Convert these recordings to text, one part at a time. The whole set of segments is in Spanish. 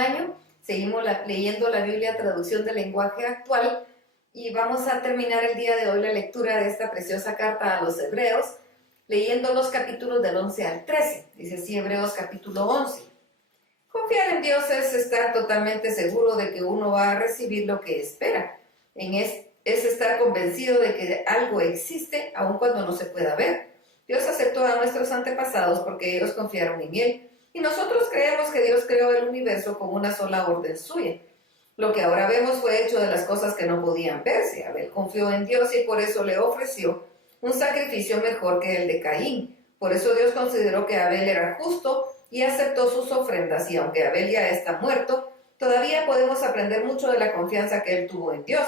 año. Seguimos leyendo la Biblia, traducción del lenguaje actual, y vamos a terminar el día de hoy la lectura de esta preciosa carta a los Hebreos, leyendo los capítulos del 11 al 13. Dice así Hebreos capítulo 11. Confiar en Dios es estar totalmente seguro de que uno va a recibir lo que espera. Es estar convencido de que algo existe, aun cuando no se pueda ver. Dios aceptó a nuestros antepasados porque ellos confiaron en Él. Y nosotros creemos que Dios creó el universo con una sola orden suya. Lo que ahora vemos fue hecho de las cosas que no podían verse. Abel confió en Dios y por eso le ofreció un sacrificio mejor que el de Caín. Por eso Dios consideró que Abel era justo y aceptó sus ofrendas. Y aunque Abel ya está muerto, todavía podemos aprender mucho de la confianza que él tuvo en Dios.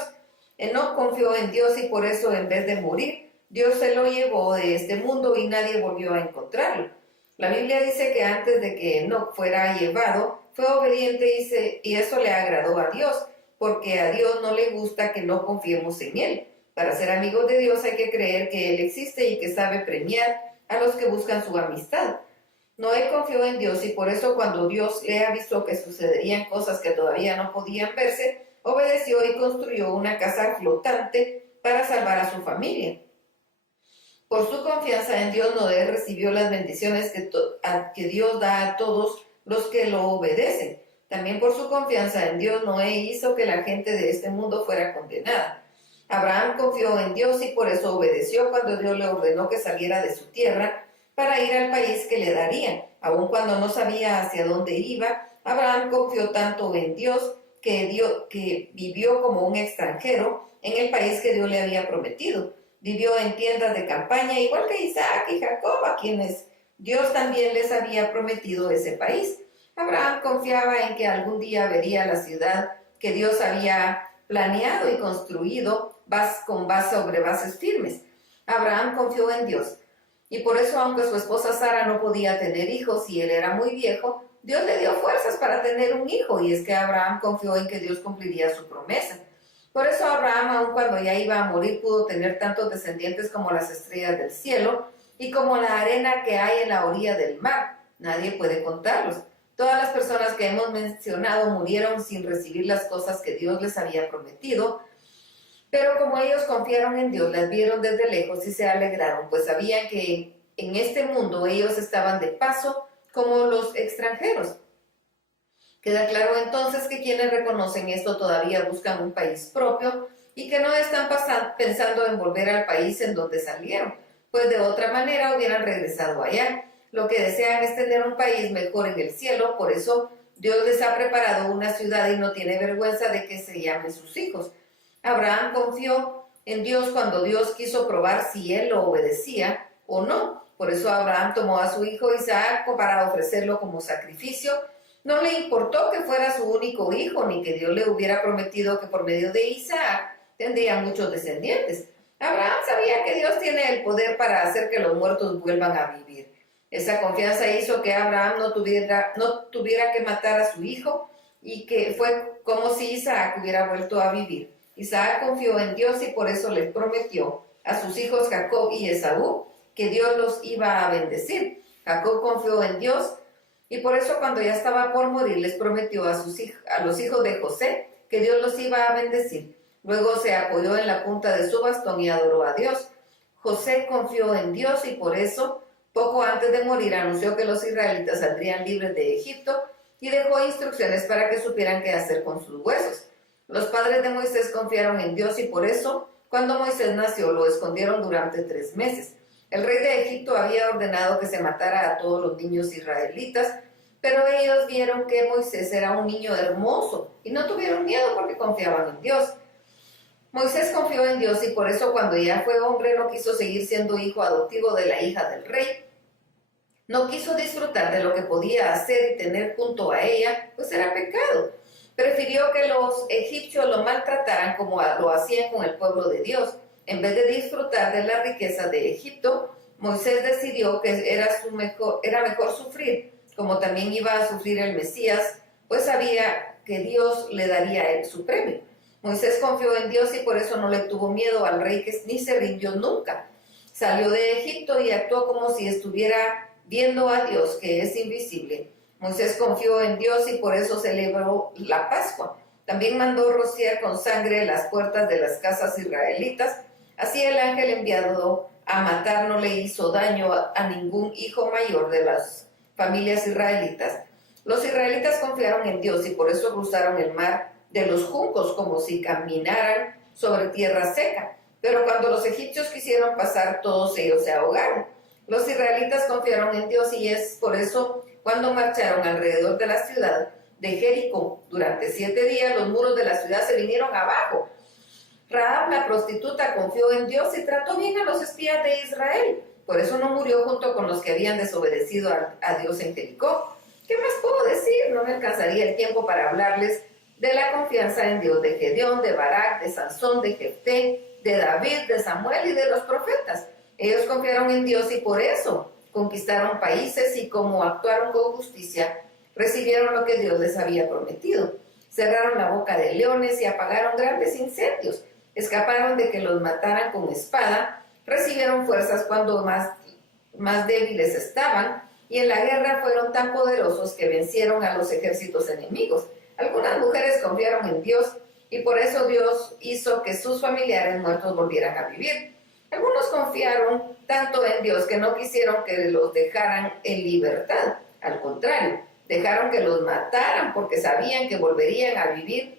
Enoc confió en Dios y por eso, en vez de morir, Dios se lo llevó de este mundo y nadie volvió a encontrarlo. La Biblia dice que antes de que Enoc fuera llevado, fue obediente y eso le agradó a Dios, porque a Dios no le gusta que no confiemos en Él. Para ser amigos de Dios hay que creer que Él existe y que sabe premiar a los que buscan su amistad. Noé confió en Dios y por eso cuando Dios le avisó que sucederían cosas que todavía no podían verse, obedeció y construyó una casa flotante para salvar a su familia. Por su confianza en Dios, Noé recibió las bendiciones que Dios da a todos los que lo obedecen. También por su confianza en Dios, Noé hizo que la gente de este mundo fuera condenada. Abraham confió en Dios y por eso obedeció cuando Dios le ordenó que saliera de su tierra para ir al país que le daría. Aun cuando no sabía hacia dónde iba, Abraham confió tanto en Dios que vivió como un extranjero en el país que Dios le había prometido. Vivió en tiendas de campaña, igual que Isaac y Jacob, a quienes Dios también les había prometido ese país. Abraham confiaba en que algún día vería la ciudad que Dios había planeado y construido sobre bases firmes. Abraham confió en Dios. Y por eso, aunque su esposa Sara no podía tener hijos y él era muy viejo, Dios le dio fuerzas para tener un hijo, y es que Abraham confió en que Dios cumpliría su promesa. Por eso Abraham, aun cuando ya iba a morir, pudo tener tantos descendientes como las estrellas del cielo y como la arena que hay en la orilla del mar. Nadie puede contarlos. Todas las personas que hemos mencionado murieron sin recibir las cosas que Dios les había prometido, pero como ellos confiaron en Dios, las vieron desde lejos y se alegraron, pues sabían que en este mundo ellos estaban de paso como los extranjeros. Queda claro entonces que quienes reconocen esto todavía buscan un país propio y que no están pensando en volver al país en donde salieron, pues de otra manera hubieran regresado allá. Lo que desean es tener un país mejor en el cielo, por eso Dios les ha preparado una ciudad y no tiene vergüenza de que se llamen sus hijos. Abraham confió en Dios cuando Dios quiso probar si él lo obedecía o no. Por eso Abraham tomó a su hijo Isaac para ofrecerlo como sacrificio. No le importó que fuera su único hijo, ni que Dios le hubiera prometido que por medio de Isaac tendría muchos descendientes. Abraham sabía que Dios tiene el poder para hacer que los muertos vuelvan a vivir. Esa confianza hizo que Abraham no tuviera que matar a su hijo, y que fue como si Isaac hubiera vuelto a vivir. Isaac confió en Dios y por eso les prometió a sus hijos Jacob y Esaú que Dios los iba a bendecir. Jacob confió en Dios y por eso cuando ya estaba por morir les prometió a los hijos de José que Dios los iba a bendecir. Luego se apoyó en la punta de su bastón y adoró a Dios. José confió en Dios y por eso, poco antes de morir, anunció que los israelitas saldrían libres de Egipto y dejó instrucciones para que supieran qué hacer con sus huesos. Los padres de Moisés confiaron en Dios y por eso, cuando Moisés nació, lo escondieron durante 3 meses. El rey de Egipto había ordenado que se matara a todos los niños israelitas, pero ellos vieron que Moisés era un niño hermoso y no tuvieron miedo porque confiaban en Dios. Moisés confió en Dios y por eso cuando ya fue hombre no quiso seguir siendo hijo adoptivo de la hija del rey. No quiso disfrutar de lo que podía hacer y tener junto a ella, pues era pecado. Prefirió que los egipcios lo maltrataran como lo hacían con el pueblo de Dios. En vez de disfrutar de la riqueza de Egipto, Moisés decidió que era mejor sufrir, como también iba a sufrir el Mesías, pues sabía que Dios le daría a él su premio. Moisés confió en Dios y por eso no le tuvo miedo al rey, que ni se rindió nunca. Salió de Egipto y actuó como si estuviera viendo a Dios, que es invisible. Moisés confió en Dios y por eso celebró la Pascua. También mandó rociar con sangre las puertas de las casas israelitas. Así el ángel enviado a matar no le hizo daño a ningún hijo mayor de las familias israelitas. Los israelitas confiaron en Dios y por eso cruzaron el mar de los juncos como si caminaran sobre tierra seca. Pero cuando los egipcios quisieron pasar, todos ellos se ahogaron. Los israelitas confiaron en Dios y es por eso cuando marcharon alrededor de la ciudad de Jericó durante 7 días, los muros de la ciudad se vinieron abajo. Rahab, la prostituta, confió en Dios y trató bien a los espías de Israel. Por eso no murió junto con los que habían desobedecido a Dios en Jericó. ¿Qué más puedo decir? No me alcanzaría el tiempo para hablarles de la confianza en Dios de Gedeón, de Barak, de Sansón, de Jefté, de David, de Samuel y de los profetas. Ellos confiaron en Dios y por eso conquistaron países y como actuaron con justicia, recibieron lo que Dios les había prometido. Cerraron la boca de leones y apagaron grandes incendios. Escaparon de que los mataran con espada, recibieron fuerzas cuando más débiles estaban, y en la guerra fueron tan poderosos que vencieron a los ejércitos enemigos. Algunas mujeres confiaron en Dios, y por eso Dios hizo que sus familiares muertos volvieran a vivir. Algunos confiaron tanto en Dios que no quisieron que los dejaran en libertad. Al contrario, dejaron que los mataran porque sabían que volverían a vivir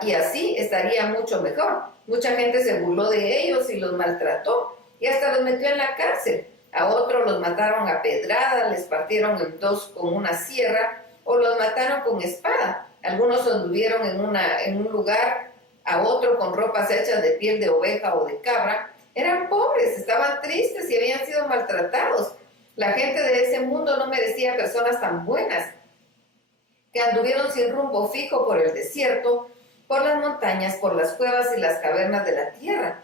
y así estaría mucho mejor. Mucha gente se burló de ellos y los maltrató y hasta los metió en la cárcel. A otros los mataron a pedradas, les partieron en dos con una sierra o los mataron con espada. Algunos anduvieron en un lugar, a otro con ropas hechas de piel de oveja o de cabra. Eran pobres, estaban tristes y habían sido maltratados. La gente de ese mundo no merecía personas tan buenas, que anduvieron sin rumbo fijo por el desierto, por las montañas, por las cuevas y las cavernas de la tierra.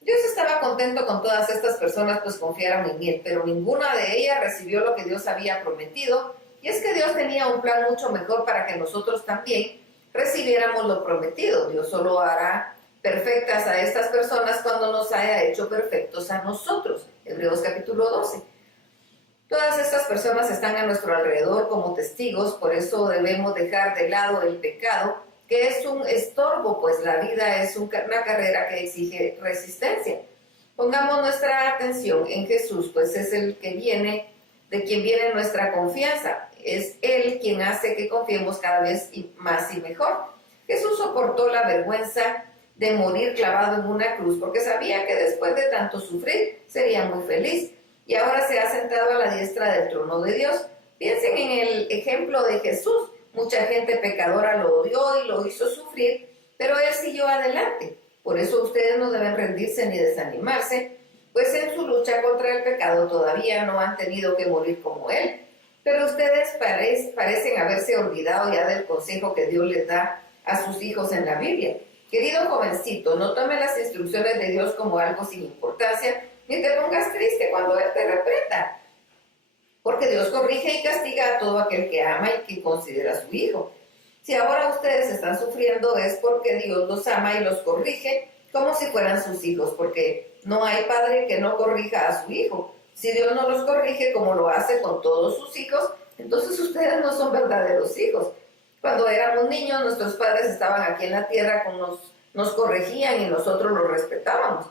Dios estaba contento con todas estas personas, pues confiaron en Él, pero ninguna de ellas recibió lo que Dios había prometido, y es que Dios tenía un plan mucho mejor para que nosotros también recibiéramos lo prometido. Dios solo hará perfectas a estas personas cuando nos haya hecho perfectos a nosotros. Hebreos capítulo 12. Todas estas personas están a nuestro alrededor como testigos, por eso debemos dejar de lado el pecado, que es un estorbo, pues la vida es una carrera que exige resistencia. Pongamos nuestra atención en Jesús, pues es el que viene, de quien viene nuestra confianza. Es Él quien hace que confiemos cada vez más y mejor. Jesús soportó la vergüenza de morir clavado en una cruz, porque sabía que después de tanto sufrir sería muy feliz. Y ahora se ha sentado a la diestra del trono de Dios. Piensen en el ejemplo de Jesús. Mucha gente pecadora lo odió y lo hizo sufrir, pero Él siguió adelante. Por eso ustedes no deben rendirse ni desanimarse, pues en su lucha contra el pecado todavía no han tenido que morir como Él. Pero ustedes parecen haberse olvidado ya del consejo que Dios les da a sus hijos en la Biblia. Querido jovencito, no tome las instrucciones de Dios como algo sin importancia, ni te pongas triste cuando Él te reprenda, porque Dios corrige y castiga a todo aquel que ama y que considera a su hijo. Si ahora ustedes están sufriendo es porque Dios los ama y los corrige como si fueran sus hijos, porque no hay padre que no corrija a su hijo. Si Dios no los corrige como lo hace con todos sus hijos, entonces ustedes no son verdaderos hijos. Cuando éramos niños, nuestros padres estaban aquí en la tierra, nos corregían y nosotros los respetábamos.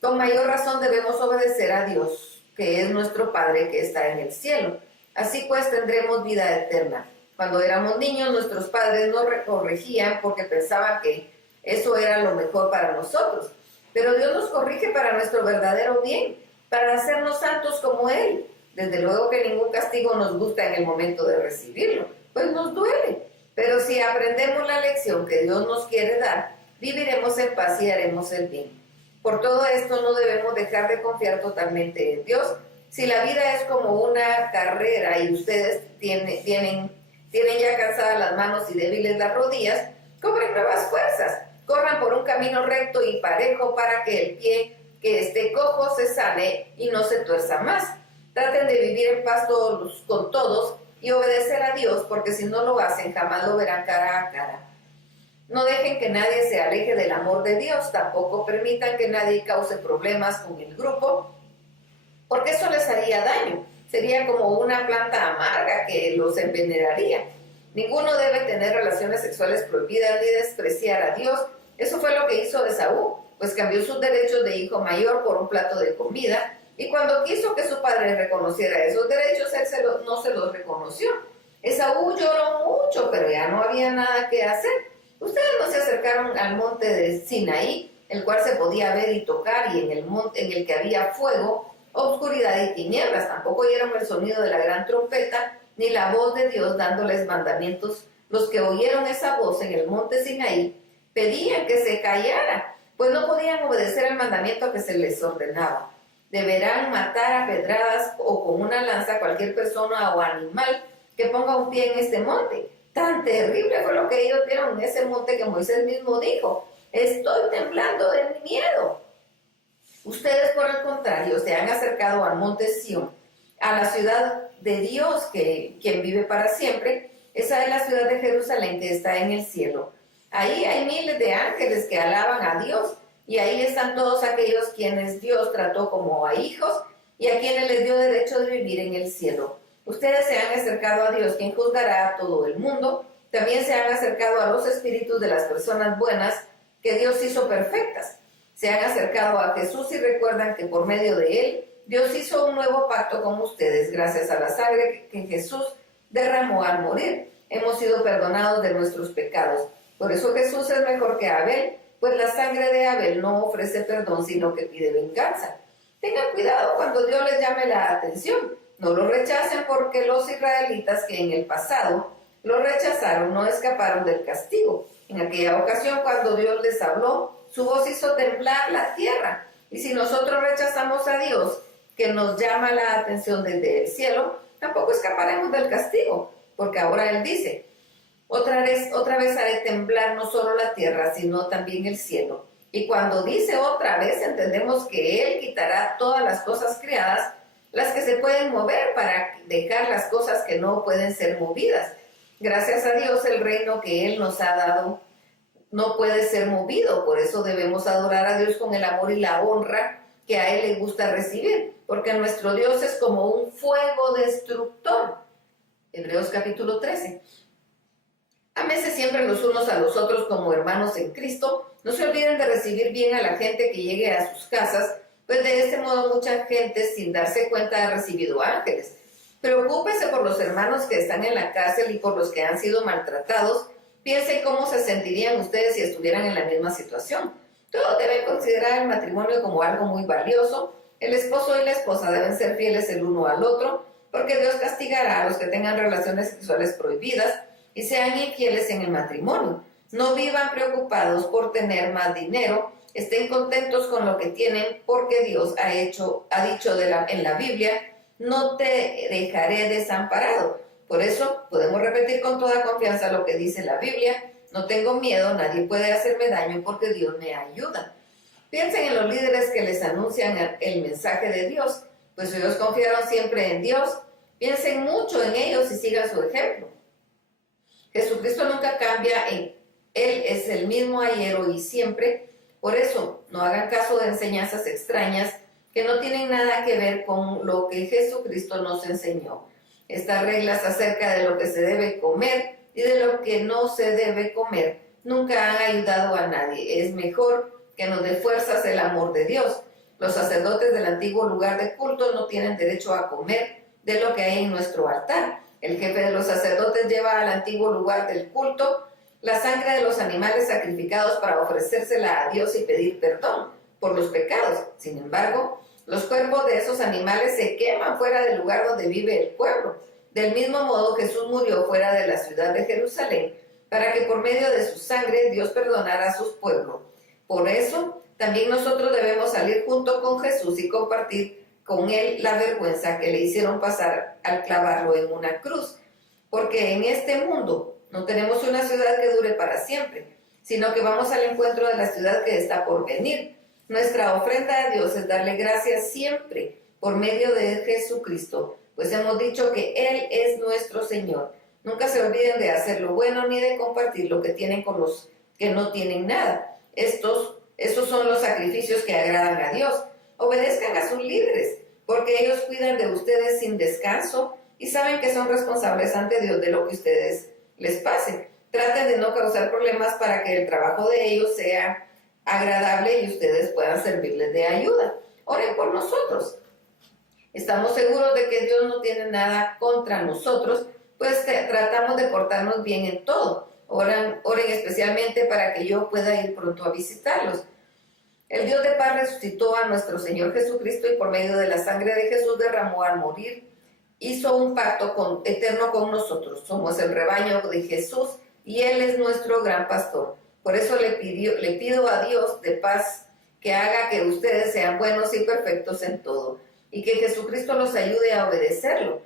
Con mayor razón debemos obedecer a Dios, que es nuestro Padre que está en el cielo. Así pues tendremos vida eterna. Cuando éramos niños, nuestros padres nos corregían porque pensaban que eso era lo mejor para nosotros. Pero Dios nos corrige para nuestro verdadero bien, para hacernos santos como Él. Desde luego que ningún castigo nos gusta en el momento de recibirlo, pues nos duele. Pero si aprendemos la lección que Dios nos quiere dar, viviremos en paz y haremos el bien. Por todo esto no debemos dejar de confiar totalmente en Dios. Si la vida es como una carrera y ustedes tienen ya cansadas las manos y débiles las rodillas, cobren nuevas fuerzas. Corran por un camino recto y parejo para que el pie que esté cojo se sane y no se tuerza más. Traten de vivir en paz con todos y obedecer a Dios, porque si no lo hacen jamás lo verán cara a cara. No dejen que nadie se aleje del amor de Dios, tampoco permitan que nadie cause problemas con el grupo, porque eso les haría daño. sería como una planta amarga que los envenenaría. Ninguno debe tener relaciones sexuales prohibidas ni despreciar a Dios. Eso fue lo que hizo Esaú, pues cambió sus derechos de hijo mayor por un plato de comida, y cuando quiso que su padre reconociera esos derechos, él no se los reconoció. Esaú lloró mucho, pero ya no había nada que hacer. Ustedes no se acercaron al monte de Sinaí, el cual se podía ver y tocar, y en el monte en el que había fuego, oscuridad y tinieblas. Tampoco oyeron el sonido de la gran trompeta, ni la voz de Dios dándoles mandamientos. Los que oyeron esa voz en el monte Sinaí pedían que se callara, pues no podían obedecer el mandamiento que se les ordenaba. Deberán matar a pedradas o con una lanza a cualquier persona o animal que ponga un pie en este monte. Tan terrible fue lo que ellos vieron en ese monte que Moisés mismo dijo: estoy temblando de miedo. Ustedes, por el contrario, se han acercado al monte Sión, a la ciudad de Dios, quien vive para siempre. Esa es la ciudad de Jerusalén que está en el cielo. Ahí hay miles de ángeles que alaban a Dios, y ahí están todos aquellos quienes Dios trató como a hijos y a quienes les dio derecho de vivir en el cielo. Ustedes se han acercado a Dios, quien juzgará a todo el mundo. También se han acercado a los espíritus de las personas buenas que Dios hizo perfectas. Se han acercado a Jesús y recuerdan que por medio de él, Dios hizo un nuevo pacto con ustedes. Gracias a la sangre que Jesús derramó al morir, hemos sido perdonados de nuestros pecados. Por eso Jesús es mejor que Abel, pues la sangre de Abel no ofrece perdón, sino que pide venganza. Tengan cuidado cuando Dios les llame la atención. No lo rechacen, porque los israelitas que en el pasado lo rechazaron no escaparon del castigo. En aquella ocasión, cuando Dios les habló, su voz hizo temblar la tierra. Y si nosotros rechazamos a Dios, que nos llama la atención desde el cielo, tampoco escaparemos del castigo, porque ahora Él dice: otra vez haré temblar no solo la tierra, sino también el cielo. Y cuando dice otra vez, entendemos que Él quitará todas las cosas creadas, las que se pueden mover, para dejar las cosas que no pueden ser movidas. Gracias a Dios, el reino que Él nos ha dado no puede ser movido. Por eso debemos adorar a Dios con el amor y la honra que a Él le gusta recibir, porque nuestro Dios es como un fuego destructor. Hebreos capítulo 13. Ámense siempre los unos a los otros como hermanos en Cristo. No se olviden de recibir bien a la gente que llegue a sus casas, pues de este modo mucha gente sin darse cuenta ha recibido ángeles. Preocúpese por los hermanos que están en la cárcel y por los que han sido maltratados. Piensen cómo se sentirían ustedes si estuvieran en la misma situación. Todos deben considerar el matrimonio como algo muy valioso. El esposo y la esposa deben ser fieles el uno al otro, porque Dios castigará a los que tengan relaciones sexuales prohibidas y sean infieles en el matrimonio. No vivan preocupados por tener más dinero. Estén contentos con lo que tienen, porque Dios ha dicho en la Biblia: no te dejaré desamparado. Por eso podemos repetir con toda confianza lo que dice la Biblia: no tengo miedo, nadie puede hacerme daño, porque Dios me ayuda. Piensen en los líderes que les anuncian el mensaje de Dios, pues ellos confiaron siempre en Dios. Piensen mucho en ellos y sigan su ejemplo. Jesucristo nunca cambia, Él es el mismo ayer, hoy y siempre. Por eso no hagan caso de enseñanzas extrañas que no tienen nada que ver con lo que Jesucristo nos enseñó. Estas reglas acerca de lo que se debe comer y de lo que no se debe comer nunca han ayudado a nadie. Es mejor que nos dé fuerzas el amor de Dios. Los sacerdotes del antiguo lugar de culto no tienen derecho a comer de lo que hay en nuestro altar. El jefe de los sacerdotes lleva al antiguo lugar del culto la sangre de los animales sacrificados para ofrecérsela a Dios y pedir perdón por los pecados. Sin embargo, los cuerpos de esos animales se queman fuera del lugar donde vive el pueblo. Del mismo modo, Jesús murió fuera de la ciudad de Jerusalén para que por medio de su sangre Dios perdonara a sus pueblos. Por eso, también nosotros debemos salir junto con Jesús y compartir con Él la vergüenza que le hicieron pasar al clavarlo en una cruz. Porque en este mundo no tenemos una ciudad que dure para siempre, sino que vamos al encuentro de la ciudad que está por venir. Nuestra ofrenda a Dios es darle gracias siempre por medio de Jesucristo, pues hemos dicho que Él es nuestro Señor. Nunca se olviden de hacer lo bueno ni de compartir lo que tienen con los que no tienen nada. Estos son los sacrificios que agradan a Dios. Obedezcan a sus líderes, porque ellos cuidan de ustedes sin descanso y saben que son responsables ante Dios de lo que ustedes les pase. Traten de no causar problemas para que el trabajo de ellos sea agradable y ustedes puedan servirles de ayuda. Oren por nosotros. Estamos seguros de que Dios no tiene nada contra nosotros, pues tratamos de portarnos bien en todo. Oren especialmente para que yo pueda ir pronto a visitarlos. El Dios de paz resucitó a nuestro Señor Jesucristo y por medio de la sangre de Jesús derramó al morir, hizo un pacto eterno con nosotros. Somos el rebaño de Jesús y Él es nuestro gran pastor. Por eso le pido a Dios de paz que haga que ustedes sean buenos y perfectos en todo, y que Jesucristo los ayude a obedecerlo.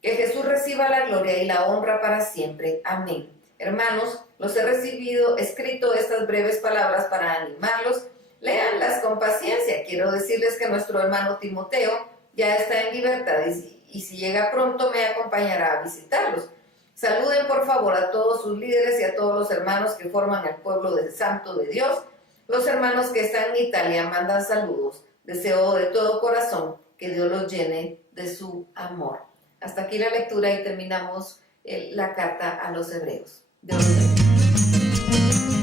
Que Jesús reciba la gloria y la honra para siempre. Amén. Hermanos, los he escrito estas breves palabras para animarlos. Léanlas con paciencia. Quiero decirles que nuestro hermano Timoteo ya está en libertad y si llega pronto me acompañará a visitarlos. Saluden por favor a todos sus líderes y a todos los hermanos que forman el pueblo del Santo de Dios. Los hermanos que están en Italia mandan saludos. Deseo de todo corazón que Dios los llene de su amor. Hasta aquí la lectura y terminamos la carta a los hebreos. Dios los bendiga.